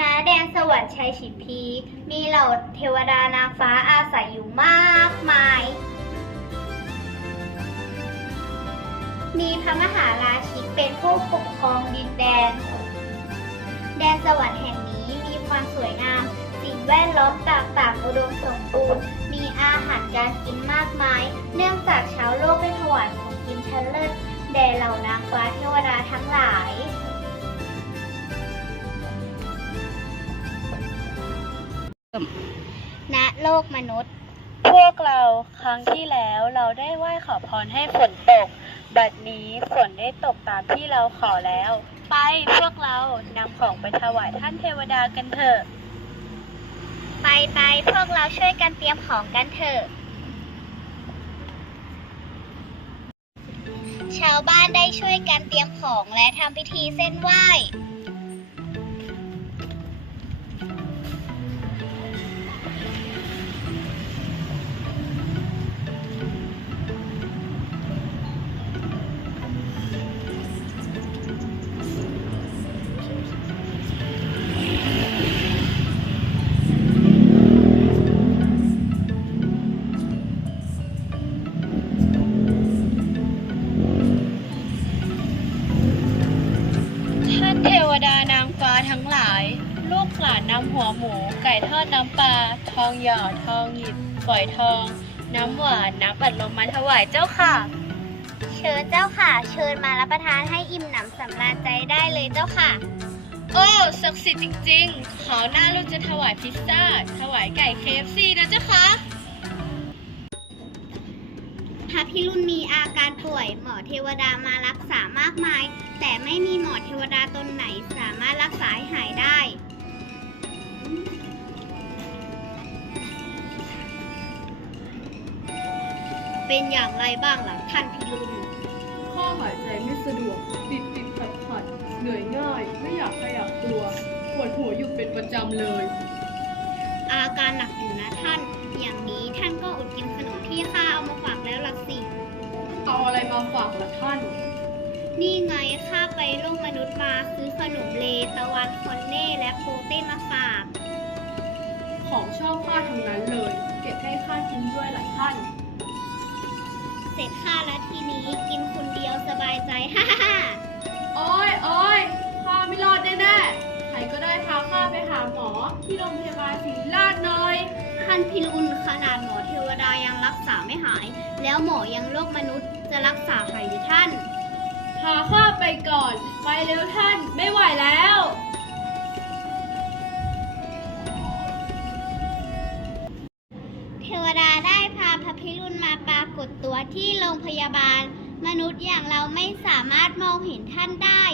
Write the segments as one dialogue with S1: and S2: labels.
S1: ณแดนสวรรค์ชัยฉิพี มีเหล่าเทวดานางฟ้าอาศัยอยู่มากมาย มีพระมหาราชิกเป็นผู้ปกครองดินแดน แดนสวรรค์แห่งนี้มีความสวยงาม สิ่งแวดล้อมต่างๆอุดมสมบูรณ์ มีอาหารการกินมากมาย เนื่องจากชาวโลกได้ถวายของกินชั้นเลิศแด่เหล่นางฟ้า ณโลกมนุษย์
S2: พวกเราครั้งที่แล้วเราได้ไหว้ขอพรให้ฝนตก บัดนี้ฝนได้ตกตามที่เราขอแล้ว ไปพวกเรานำของไปถวายท่านเทวดากันเถอะ
S1: ไปไปพวกเราช่วยกันเตรียมของกันเถอะชาวบ้านได้ช่วยกันเตรียมของและทำพิธีเส้นไหว้
S2: ฟ้าทั้งหลาย ลูกหลานนำหัวหมู ไก่ทอดน้ำปลา ทองหยอดทองหยิบฝอยทอง น้ำหวานน้ำปัดลมมาถวายเจ้าค่ะ
S1: เชิญเจ้าค่ะ เชิญมารับประทานให้อิ่มหนำสำราญใจได้เลยเจ้าค่ะ
S2: โอ้ศักดิ์สิทธิ์จริงๆ ขอหน้าลูกจะถวายพิซซ่า ถวายไก่เคฟซีนะเจ้าค่ะ
S1: พระพิรุณมีอาการป่วยหมอเทวดามา ไม่มีหมอเทวดาตนไหนสามารถรักษาให้หายได้ เป็นอย่างไรบ้างล่ะท่านพิรุณ
S3: ข้าหายใจไม่สะดวก ติดติดขัดขัดเหนื่อยง่าย ไม่อยากขยับตัวปวดหัวอยู่เป็นประจำเลย
S1: อาการหนักอยู่นะท่าน อย่างนี้ท่านก็อดกินขนมที่ข้าเอามาฝากแล้วล่ะสิ
S3: เอาอะไรมาฝากละท่าน
S1: นี่ไงข้าไปโลกมนุษย์มาซื้อขนมเลตะวันคอนเน่และโปเต้มาฝาก
S3: ของชอบข้าทั้งนั้นเลย เก็บให้ข้ากินด้วยหลายท่าน
S1: เสร็จข้าแล้วทีนี้กินคนเดียวสบายใจ ฮ่าฮ่าฮ่า
S3: โอ้ยโอ้ยข้าไม่รอดแน่ๆใครก็ได้พาข้าไปหาหมอที่โรงพยาบาลศรีราชหน่อย
S1: ท่านพิรุณขนาดหมอเทวดายังรักษาไม่หาย แล้วหมอยังโลกมนุษย์จะรักษาหายหรือท่าน
S3: พาข้าไปก่อน ไปเร็วท่านไม่ไหวแล้ว
S1: เทวดาได้พาพระพิรุณมาปรากฏตัวที่โรงพยาบาล มนุษย์อย่างเราไม่สามารถมองเห็นท่านได้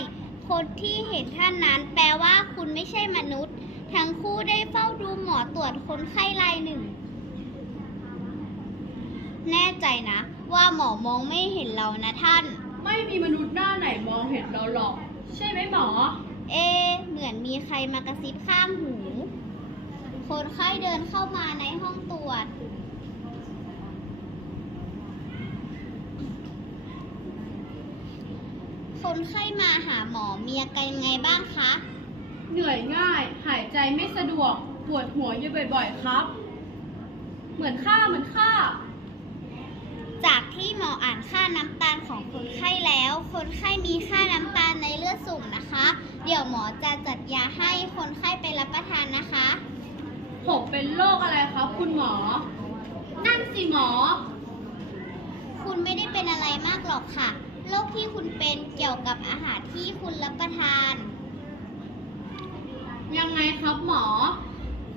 S1: คนที่เห็นท่านนั้นแปลว่าคุณไม่ใช่มนุษย์ ทั้งคู่ได้เฝ้าดูหมอตรวจคนไข้รายหนึ่ง แน่ใจนะ ว่าหมอมองไม่เห็นเรานะท่าน
S3: ไม่มีมนุษย์หน้าไหนมองเห็นเราหรอก ใช่ไหมหมอ
S1: เอะเหมือนมีใครมากระซิบข้างหู คนไข้เดินเข้ามาในห้องตรวจ คนไข้มาหาหมอมีอาการยังไงบ้างคะ
S3: เหนื่อยง่าย หายใจไม่สะดวก ปวดหัวอยู่บ่อยๆ ครับ เหมือนข้าเหมือนข้า
S1: จากที่หมออ่านค่าน้ำตาลของคนไข้แล้ว คนไข้มีค่าน้ำตาลในเลือดสูงนะคะ เดี๋ยวหมอจะจัดยาให้คนไข้ไปรับประทานนะคะ
S3: ผมเป็นโรคอะไรครับคุณหมอ นั่นสิหมอ
S1: คุณไม่ได้เป็นอะไรมากหรอกค่ะ โรคที่คุณเป็นเกี่ยวกับอาหารที่คุณรับประทาน
S3: ยังไงครับหมอ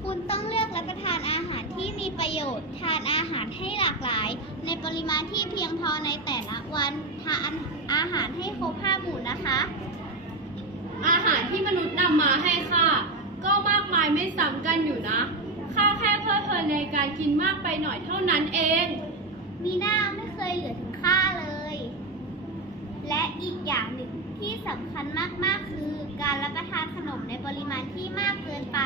S1: คุณต้องเลือกรับประทานอาหาร ที่มีประโยชน์ ทานอาหารให้หลากหลาย ในปริมาณที่เพียงพอในแต่ละวัน ทานอาหารให้ครบห้าหมู่นะคะ
S3: อาหารที่มนุษย์นำมาให้ข้าก็มากมายไม่ซ้ำกันอยู่นะข้าแค่เพลิดเพลินในการกินมากไปหน่อยเท่านั้นเอง
S1: มีหน้าไม่เคยเหลือถึงค่าเลย และอีกอย่างหนึ่งที่สำคัญมากๆคือ การรับประทานขนมในปริมาณที่มากเกินไป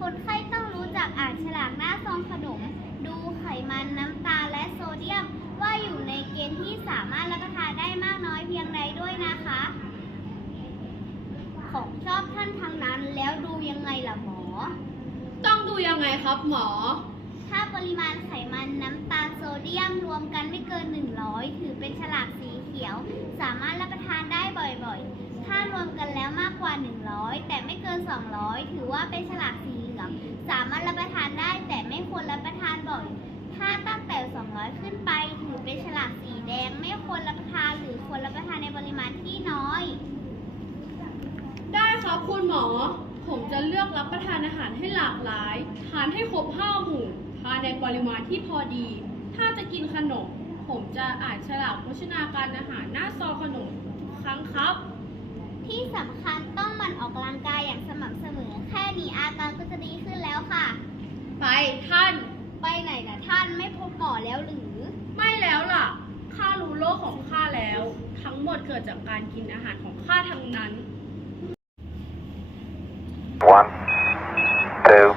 S1: คนไข้ต้องรู้จักอ่านฉลากหน้าซองขนม ดูไขมันน้ำตาลและโซเดียม ว่าอยู่ในเกณฑ์ที่สามารถรับประทานได้มากน้อยเพียงใดด้วยนะคะ ของชอบท่านทางนั้นแล้วดูยังไงล่ะ
S3: ครับหมอ
S1: ถ้าปริมาณไขมันน้ำตาลโซเดียมรวมกันไม่เกิน 100 ถือเป็นฉลากสีเขียว สามารถรับประทานได้บ่อยๆ ถ้ารวมกันแล้วมากกว่า 100 แต่ไม่เกิน 200 ถือว่าเป็นฉลากสีเหลื องสามารถรับประทานได้แต่ไม่ควรรับประทานบ่อย ถ้าตั้งแต่ 200 ขึ้นไปถือเป็นฉลากสีแดง ไม่ควรรับประทานหรือควรรับประทานในปริมาณที่น้อย
S3: ได้ครับคุณหมอ ผมจะเลือกรับประทานอาหารให้หลากหลาย ทานให้ครบห้าหมู่ ทานในปริมาณที่พอดี ถ้าจะกินขนม ผมจะอ่านฉลากโภชนาการอาหารหน้าซองขนมทุกครั้งครับ
S1: ที่สำคัญต้องหมันออกกำลังกาย ดีขึ้นแล้วค่ะ
S3: ไปท่าน
S1: ไปไหนนะท่านไม่พบหมอแล้วหรือ
S3: ไม่แล้วล่ะ ข้ารู้โลกของข้าแล้ว ทั้งหมดเกิดจากการกินอาหารของข้าทั้งนั้น
S4: One, two,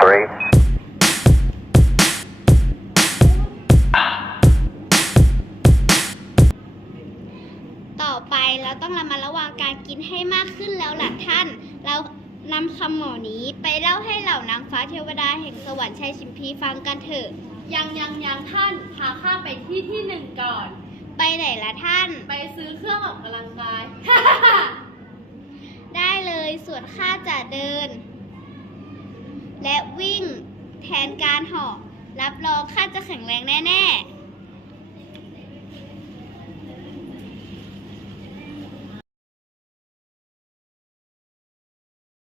S4: three.
S1: ต่อไปเราต้องระมัดระวังการกินให้มากขึ้นแล้วล่ะท่าน เรา นำคำหมอนี้ไปเล่าให้เหล่านางฟ้าเทวดาแห่งสวรรค์ชัยชิมพีฟังกันเถอะ
S3: ยังยังยังท่านพาข้าไปที่ที่หนึ่งก่อน
S1: ไปไหนละท่าน
S3: ไปซื้อเครื่องออกกำลังกาย
S1: ได้เลยส่วนข้าจะเดิน และวิ่งแทนการหอบรับรองข้าจะแข็งแรงแน่ ๆ